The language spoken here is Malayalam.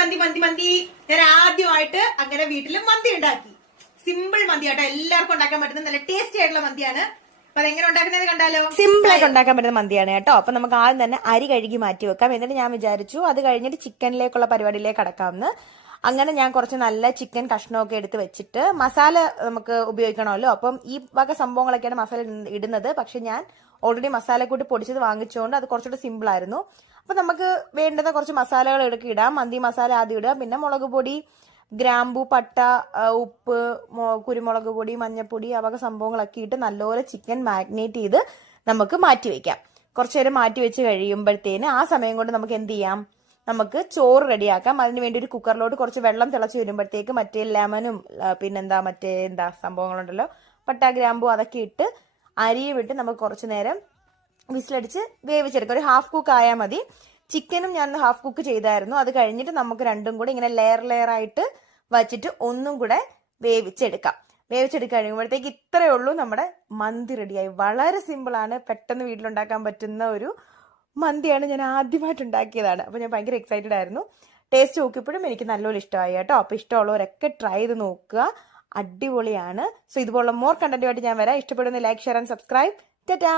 മന്തി മന്തി മന്തി മന്തി. ഞാൻ ആദ്യമായിട്ട് അങ്ങനെ വീട്ടിൽ മന്തി ഉണ്ടാക്കി. സിമ്പിൾ മന്തി ആട്ടോ, എല്ലാവർക്കും ഉണ്ടാക്കാൻ പറ്റുന്ന നല്ല ടേസ്റ്റി ആയിട്ടുള്ള മന്തിയാണ്. അപ്പൊ അതെങ്ങനെ ഉണ്ടാക്കുന്നത് കണ്ടാലോ? സിമ്പിൾ ആയിട്ട് ഉണ്ടാക്കാൻ പറ്റുന്ന മന്തിയാണ് കേട്ടോ. അപ്പൊ നമുക്ക് ആദ്യം തന്നെ അരി കഴുകി മാറ്റി വെക്കാം. എന്നിട്ട് ഞാൻ വിചാരിച്ചു അത് കഴിഞ്ഞിട്ട് ചിക്കനിലേക്കുള്ള പരിപാടിയിലേക്ക് കടക്കാമെന്ന്. അങ്ങനെ ഞാൻ കുറച്ച് നല്ല ചിക്കൻ കഷ്ണമൊക്കെ എടുത്ത് വെച്ചിട്ട് മസാല നമുക്ക് ഉപയോഗിക്കണമല്ലോ. അപ്പം ഈ വക സംഭവങ്ങളൊക്കെയാണ് മസാല ഇടുന്നത്. പക്ഷെ ഞാൻ ഓൾറെഡി മസാലക്കൂട്ടി പൊടിച്ചത് വാങ്ങിച്ചുകൊണ്ട് അത് കുറച്ചുകൂടി സിമ്പിൾ ആയിരുന്നു. അപ്പൊ നമുക്ക് വേണ്ടുന്ന കുറച്ച് മസാലകൾ എടുക്കി ഇടാം. മന്തി മസാല ആദ്യം ഇടുക, പിന്നെ മുളക് പൊടി, ഗ്രാമ്പു, പട്ട, ഉപ്പ്, കുരുമുളക് പൊടി, മഞ്ഞപ്പൊടി, ആ വക സംഭവങ്ങളൊക്കെ ഇട്ട് നല്ലപോലെ ചിക്കൻ മാഗ്നേറ്റ് ചെയ്ത് നമുക്ക് മാറ്റി വെക്കാം. കുറച്ചു നേരം മാറ്റി വെച്ച് കഴിയുമ്പോഴത്തേന് ആ സമയം കൊണ്ട് നമുക്ക് എന്ത് ചെയ്യാം, നമുക്ക് ചോറ് റെഡിയാക്കാം. അതിന് വേണ്ടി ഒരു കുക്കറിലോട്ട് കുറച്ച് വെള്ളം തിളച്ച് വരുമ്പോഴത്തേക്ക് മറ്റേ ലെമനും പിന്നെന്താ സംഭവങ്ങളുണ്ടല്ലോ, പട്ട, ഗ്രാമ്പു, അതൊക്കെ ഇട്ട് അരിയും ഇട്ട് നമുക്ക് കുറച്ചു നേരം വിസിലടിച്ച് വേവിച്ചെടുക്കാം. ഒരു ഹാഫ് കുക്ക് ആയാൽ മതി. ചിക്കനും ഞാൻ ഹാഫ് കുക്ക് ചെയ്തായിരുന്നു. അത് കഴിഞ്ഞിട്ട് നമുക്ക് രണ്ടും കൂടെ ഇങ്ങനെ ലെയർ ആയിട്ട് വച്ചിട്ട് ഒന്നും കൂടെ വേവിച്ചെടുക്കാം. കഴിയുമ്പോഴത്തേക്ക് ഇത്രയേ ഉള്ളൂ, നമ്മുടെ മന്തി റെഡിയായി. വളരെ സിമ്പിൾ ആണ്, പെട്ടെന്ന് വീട്ടിലുണ്ടാക്കാൻ പറ്റുന്ന ഒരു മന്തിയാണ്. ഞാൻ ആദ്യമായിട്ട് ഉണ്ടാക്കിയതാണ്. അപ്പൊ ഞാൻ ഭയങ്കര എക്സൈറ്റഡ് ആയിരുന്നു. ടേസ്റ്റ് നോക്കിയപ്പോഴും എനിക്ക് നല്ലപോലെ ഇഷ്ടമായി കേട്ടോ. അപ്പൊ ഇഷ്ടമുള്ളവരൊക്കെ ട്രൈ ചെയ്ത് നോക്കുക, അടിപൊളിയാണ്. സോ ഇതുപോലുള്ള മോർ കണ്ടന്റുമായിട്ട് ഞാൻ വരാം. ഇഷ്ടപ്പെടുന്ന like, share and subscribe. Tata.